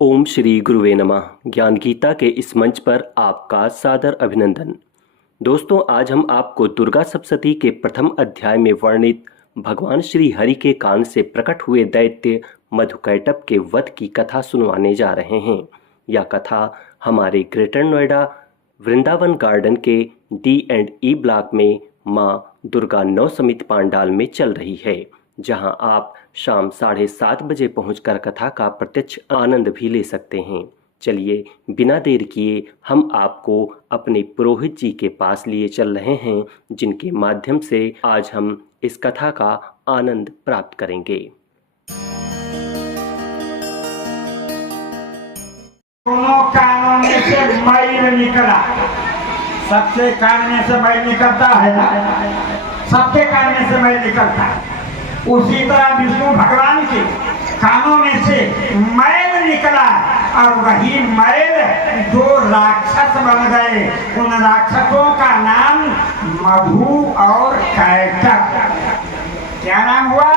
ओम श्री गुरुवे नमः। ज्ञान गीता के इस मंच पर आपका सादर अभिनंदन। दोस्तों, आज हम आपको दुर्गा सप्तशती के प्रथम अध्याय में वर्णित भगवान श्री हरि के कान से प्रकट हुए दैत्य मधुकैटभ के वध की कथा सुनवाने जा रहे हैं। यह कथा हमारे ग्रेटर नोएडा वृंदावन गार्डन के D&E ब्लॉक में मां दुर्गा नवसमित पांडाल में चल रही है, जहां आप शाम 7:30 बजे पहुंचकर कथा का प्रत्यक्ष आनंद भी ले सकते हैं। चलिए बिना देर किए हम आपको अपने पुरोहित जी के पास लिए चल रहे हैं, जिनके माध्यम से आज हम इस कथा का आनंद प्राप्त करेंगे। दोनों कानों में से मैल निकला। सबके कान में से मैल निकलता है ना, सबके कान में से मैल निकलता है। उसी तरह विष्णु भगवान के कानों में से मैल निकला और वही मैल दो राक्षस बन गए। उन राक्षसों का नाम मधु और कैटभ। क्या नाम हुआ?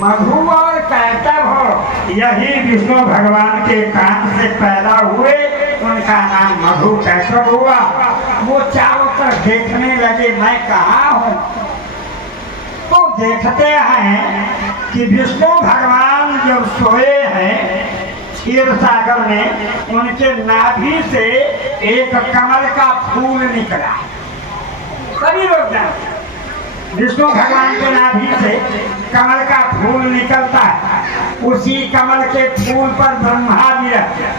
मधु और कैटभ हो। यही विष्णु भगवान के कान से पैदा हुए, उनका नाम मधु कैटभ हुआ। वो चारों तरफ देखने लगे, मैं कहाँ हूँ? तो देखते हैं कि विष्णु भगवान जब सोए हैं क्षीर सागर में, उनके नाभि से एक कमल का फूल निकला। सभी लोग जानते हैं विष्णु भगवान के नाभि से कमल का फूल निकलता है। उसी कमल के फूल पर ब्रह्मा जी रहते हैं।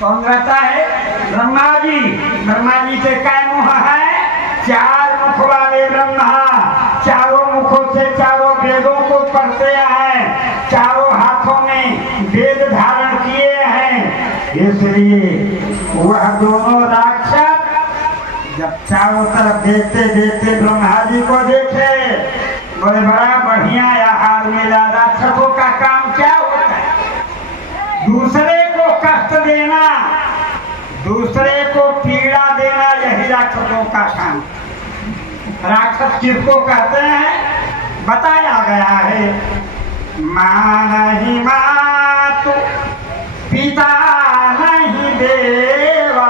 कौन रहता है? ब्रह्मा जी। ब्रह्मा जी के कै मुख है? चार मुख वाले ब्रह्मा। चारों मुखों से चारों वेदों को पढ़ते हैं, चारों हाथों में वेद धारण किए हैं। इसलिए वह दोनों राक्षस जब चारों तरफ देखते देखते ब्रह्मा जी को देखे, बोले बड़ा बढ़िया आहार मिला। राक्षसों का काम क्या होता है? दूसरे को कष्ट देना, दूसरे को पीड़ा देना, यही राक्षसों का काम। राक्षस किसको कहते हैं? बताया गया है, माँ नहीं मातु, पिता नहीं देवा,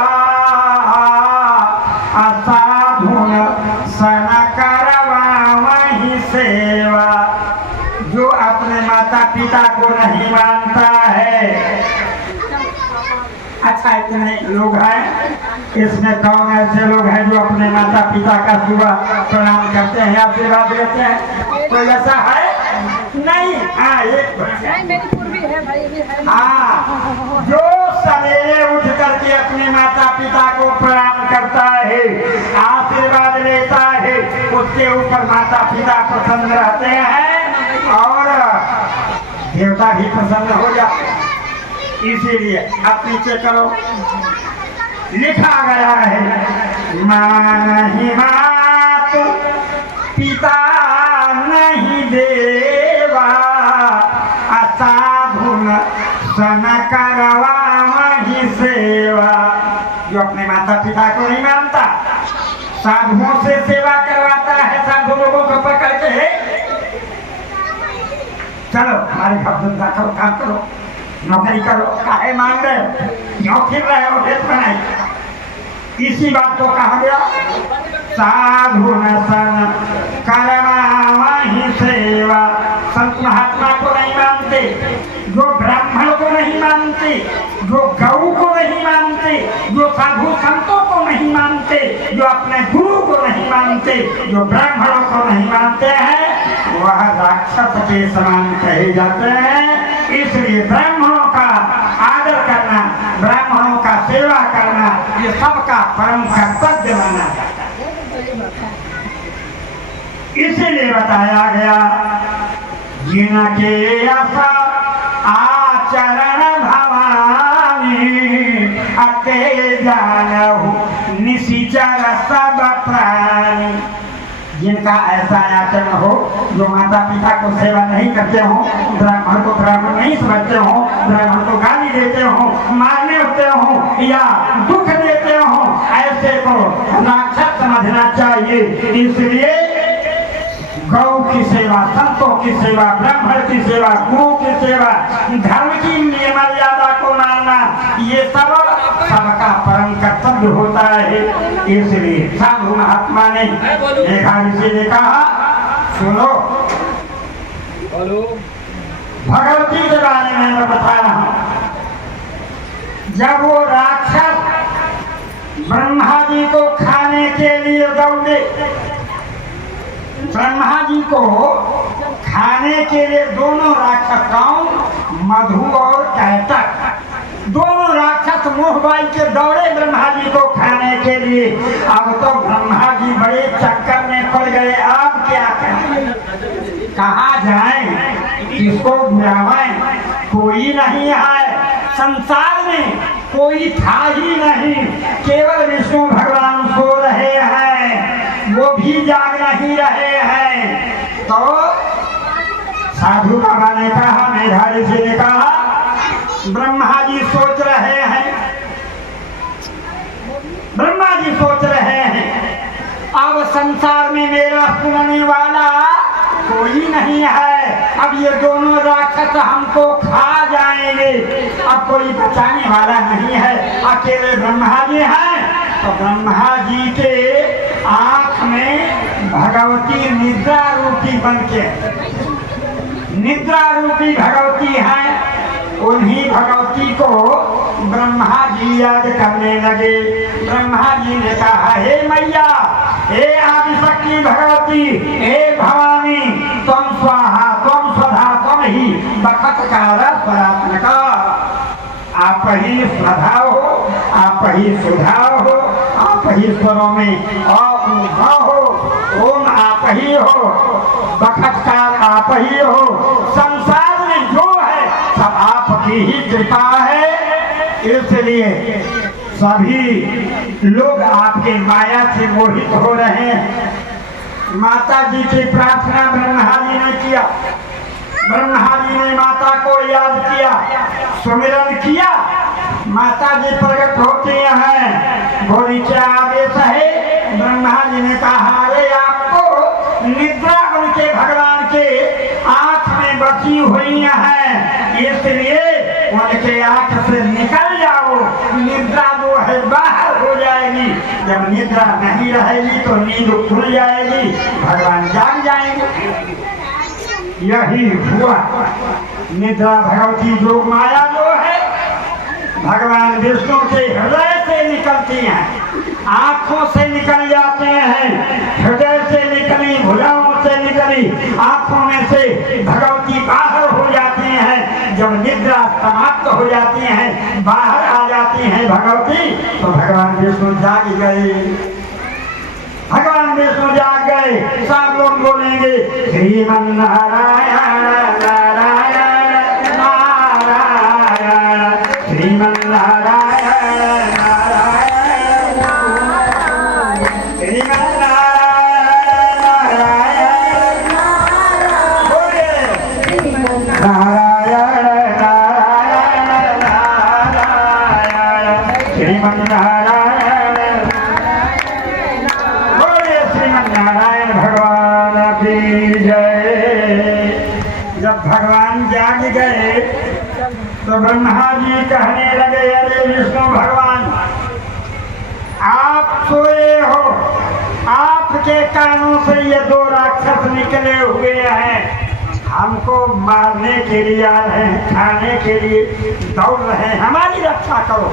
असाधुन सन करवावहि सेवा। जो अपने माता पिता को नहीं मानता है। अच्छा, इतने लोग हैं, इसमें कौन ऐसे लोग हैं जो अपने माता पिता का सुबह प्रणाम करते हैं, आशीर्वाद देते हैं? कोई ऐसा है? नहीं। हाँ, एक हाँ, जो सवेरे उठ करके अपने माता पिता को प्रणाम करता है, आशीर्वाद लेता है, उसके ऊपर माता पिता प्रसन्न रहते हैं और देवता भी प्रसन्न हो जाते हैं। इसीलिए आप नीचे करो, लिखा गया है, माँ नहीं मातु, पिता नहीं देवा, असाधुन सन करवावहि सेवा। जो अपने माता पिता को नहीं मानता, साधुओं से सेवा करवाता है। साधु लोगों को पकड़ के, चलो हमारे घर धंधा करो, काम करो, नौकरी करो, काहे मांग रहे हो, क्यों फिर रहे हो, भेद बनाई। इसी बात को कहा गया, साधु न सन करवावहि सेवा। संत महात्मा को नहीं मानते, जो ब्राह्मण को नहीं मानते, जो गौ को नहीं मानते, जो साधु संतों को नहीं मानते, जो अपने गुरु को नहीं मानते, जो ब्राह्मणों को नहीं मानते हैं, वह राक्षस के समान कहे जाते हैं। इसलिए ब्राह्मणों का आदर करना, ब्राह्मणों का सेवा करना, ये सबका परम कर्तव्य माना जाता है। इसीलिए बताया गया, जिनके आचरण भवानी, अके जानहु निशिचर सब प्राणी। जिनका ऐसा आचरण हो, जो माता पिता को सेवा नहीं करते हो, ब्राह्मण को ब्राह्मण नहीं समझते हो, ब्राह्मण को गाली देते हो, मारने होते हो या दुख देते हो, ऐसे को राक्षस समझना चाहिए। इसलिए गौ की सेवा, संतों की सेवा, ब्राह्मण की सेवा, गुरु की सेवा, धर्म की मर्यादा को ये सब सबका परम कर्तव्य होता है। इसलिए साधु महात्मा ने देखा, ऋषि ने कहा सुनो, भगवती के बारे में मैं बता रहा हूँ। जब वो राक्षस ब्रह्मा जी को खाने के लिए दौड़े, ब्रह्मा जी को खाने के लिए दोनों राक्षस, कौन, मधु और कैटक, दोनों राक्षस मोहबाई के दौड़े ब्रह्मा जी को खाने के लिए। अब तो ब्रह्मा जी बड़े चक्कर में पड़ गए, अब क्या करें, कहाँ जाएं, किसको बुलावें, कोई नहीं है संसार में, कोई था ही नहीं, केवल विष्णु भगवान सो रहे हैं, वो भी जाग नहीं रहे हैं। तो साधु बाबा ने कहा, मेधावी जी ने कहा, ब्रह्मा जी सोच रहे हैं, ब्रह्मा जी सोच रहे हैं, अब संसार में मेरा सुनने वाला कोई नहीं है, अब ये दोनों राक्षस हमको खा जाएंगे, अब कोई बचाने वाला नहीं है, अकेले ब्रह्मा जी हैं। तो ब्रह्मा जी के आंख में भगवती निद्रा रूपी बनके, निद्रा रूपी भगवती हैं, उन्हीं भगवती को ब्रह्मा जी याद करने लगे। ब्रह्मा जी ने कहा, हे मैया, हे आदिशक्ति भगवती, हे भवानी, तुम स्वाहा, तुम स्वधा, तुम ही बखतकार परात्मका, आप ही श्रद्धा हो, आप ही सुधा हो, आप ही स्वरों में हो, ओम आप ही हो, बखतकार आप ही हो, संसार में जो है सब आपकी ही कृपा है। इसलिए सभी लोग आपके माया से मोहित हो रहे हैं। माता जी की प्रार्थना ब्रह्मा जी ने किया, ब्रह्मा जी ने माता को याद किया, सुमिरन किया, माता जी प्रकट होती हैं, बोली क्या आदेश है। ब्रह्मा जी ने कहा, अरे आपको निद्रा उनके भगवान के आंख में बची हुई है, इसलिए उनके आंख से निकल जाओ, निद्रा जो है बाहर हो जाएगी, जब निद्रा नहीं रहेगी तो नींद खुल जाएगी, भगवान जाग जाएंगे। यही हुआ। निद्रा भगवती जो माया जो है भगवान विष्णु के हृदय से निकलती हैं, आंखों से निकल जाते हैं, हृदय से निकली, भुजाओं से निकली, आंखों में से भगवती बाहर हो जाती हैं। जब निद्रा समाप्त हो जाती हैं, बाहर आ जाती हैं भगवती, तो भगवान विष्णु जाग गए, भगवान विष्णु जाग गए। सब लोग बोलेंगे श्रीमन नारायण नारायण नारायण, श्रीमन नारायण नारायण श्रीमन नारायण नारायण, बोले नारायण नारायण नारायण, श्रीमन नारायण, बोले श्रीमन नारायण भगवान की जय। जब भगवान जाग गए तो ब्रह्मा जी कहने लगे, अरे विष्णु भगवान, आप सोए हो, आपके कानों से ये दो राक्षस निकले हुए हैं, हमको मारने के लिए आ रहे हैं, खाने के लिए दौड़ रहे हैं, हमारी रक्षा करो।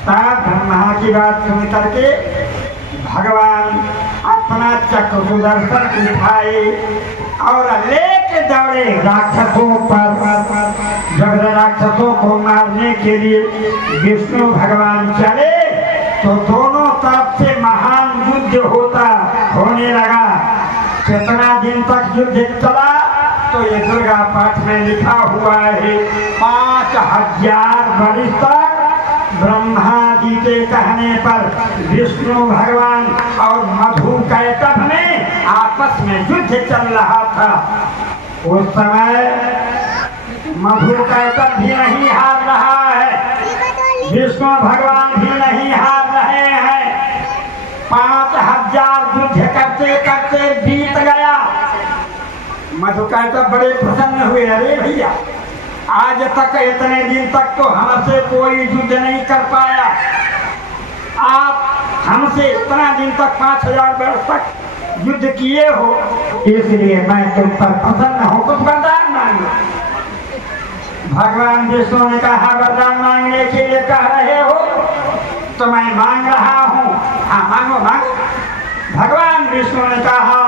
तब ब्रह्मा की बात सुन करके भगवान अपना चक्र सुदर्शन उठाए और लेके दौड़े राक्षसों पर। जब राक्षसों को मारने के लिए विष्णु भगवान चले तो दोनों तरफ से महान युद्ध होने लगा। कितना दिन तक युद्ध चला तो ये दुर्गा पाठ में लिखा हुआ है, 5000 वर्ष तक ब्रह्मा जी के कहने पर विष्णु भगवान और मधु कैटभ में आपस में युद्ध चल रहा था। उस समय मधु कैटभ भी नहीं हार रहा है, विष्णु भगवान भी नहीं हार रहे हैं। 5000 युद्ध करते करते बीत गया। मधु कैटभ बड़े प्रसन्न हुए, अरे भैया आज तक इतने दिन तक तो हमसे कोई युद्ध नहीं कर पाया। आप हमसे इतना दिन तक 5000 वर्ष तक युद्ध किए हो, इसलिए मैं तुम पर प्रसन्न हूँ, कुछ वरदान मांगो। भगवान विष्णु ने कहा वरदान मांगने के लिए कह रहे हो तो मैं मांग रहा हूँ। हाँ मांगो मांगो। भगवान विष्णु ने कहा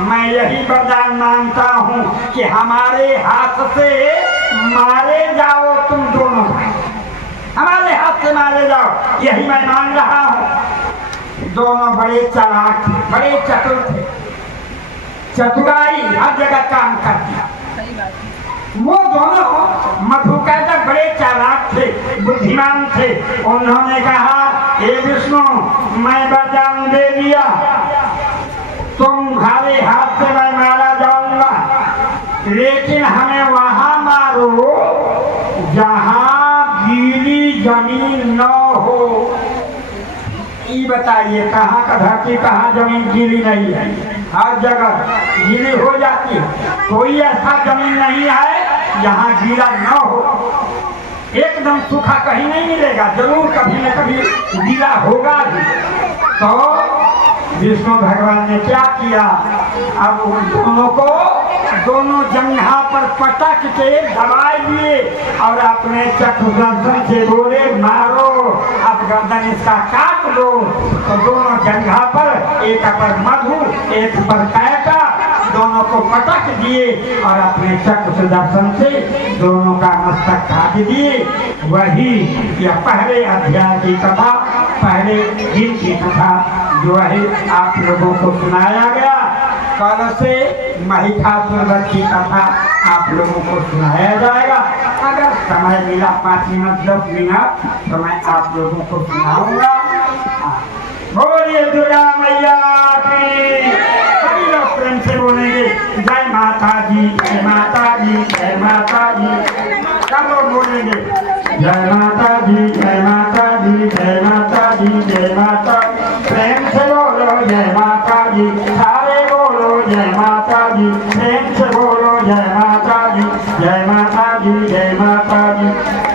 मैं यही वरदान मांगता हूँ कि हमारे हाथ से मारे जाओ तुम दोनों, हमारे हाथ से मारे जाओ, यही मैं मांग रहा हूँ। दोनों बड़े चालाक थे, बड़े चतुर थे, चतुराई हर जगह काम करती। वो दोनों मधुकैटभ बड़े चालाक थे, बुद्धिमान थे। उन्होंने कहा हे विष्णु मैं वरदान दे दिया, तुम्हारे हाथ से मैं मारा जाऊंगा, लेकिन हमें वहां मारो जहां गीली जमीन न हो। ये बताइए कहाँ का धरती, कहाँ जमीन गीली नहीं है? हर जगह गीली हो जाती है, कोई ऐसा जमीन नहीं है जहाँ गीला न हो। एकदम सूखा कहीं नहीं मिलेगा, जरूर कभी न कभी गीला होगा ही। तो विष्णु भगवान ने क्या किया, अब उन दोनों को दोनों जंघा पर पटक के दबाए दिए और अपने चक्रदर्शन से बोले मारो, अब गर्दन इसका काट दो। तो दोनों जंघा पर, एक पर मधु एक पर कैटा, दोनों को पटक दिए और अपने चक्र सुदर्शन से दोनों का मस्तक काट दिए। वही यह पहले अध्याय की कथा, पहले दिन की कथा जो है आप लोगों को सुनाया गया। कल से महिषासुर की कथा आप लोगों को सुनाया जाएगा। अगर समय मिला 5 मिनट 10 मिनट तो मैं आप लोगों को सुनाऊंगा। बोलिए दुर्गा मैया की, सभी लोग प्रेम से बोलेंगे जय माता दी, जय माता दी, जय माता दी। सब लोग बोलेंगे जय माता दी, जय माता दी, जय माता दी, जय माता। प्रेम से बोलो जय माता दी, सारे बोलो जय माता दी, प्रेम से बोलो जय माता दी, जय माता दी, जय माता दी।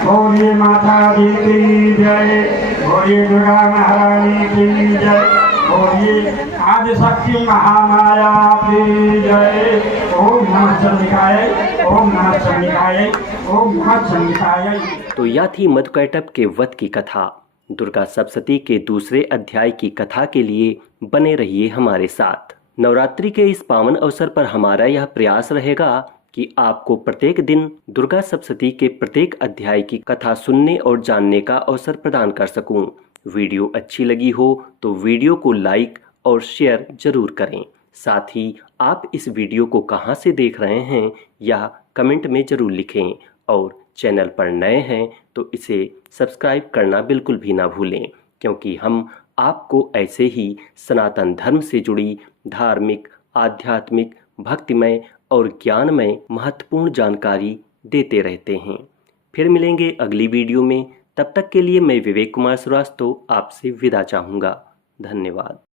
बोलिए माता दी की जय, बोलिए दुर्गा महारानी की जय, बोलिए आदिशक्ति महामाया की जय। ओम नमः शिवाय, ओम नमः शिवाय, ओम नमः शिवाय। तो यह थी मधुकैटभ के वध की कथा। दुर्गा सप्तशती के दूसरे अध्याय की कथा के लिए बने रहिए हमारे साथ। नवरात्रि के इस पावन अवसर पर हमारा यह प्रयास रहेगा कि आपको प्रत्येक दिन दुर्गा सप्तशती के प्रत्येक अध्याय की कथा सुनने और जानने का अवसर प्रदान कर सकूं। वीडियो अच्छी लगी हो तो वीडियो को लाइक और शेयर जरूर करें। साथ ही आप इस वीडियो को कहां से देख रहे हैं यह कमेंट में जरूर लिखें और चैनल पर नए हैं तो इसे सब्सक्राइब करना बिल्कुल भी ना भूलें, क्योंकि हम आपको ऐसे ही सनातन धर्म से जुड़ी धार्मिक, आध्यात्मिक, भक्तिमय और ज्ञानमय महत्वपूर्ण जानकारी देते रहते हैं। फिर मिलेंगे अगली वीडियो में। तब तक के लिए मैं विवेक कुमार श्रीवास्तव आपसे विदा चाहूँगा। धन्यवाद।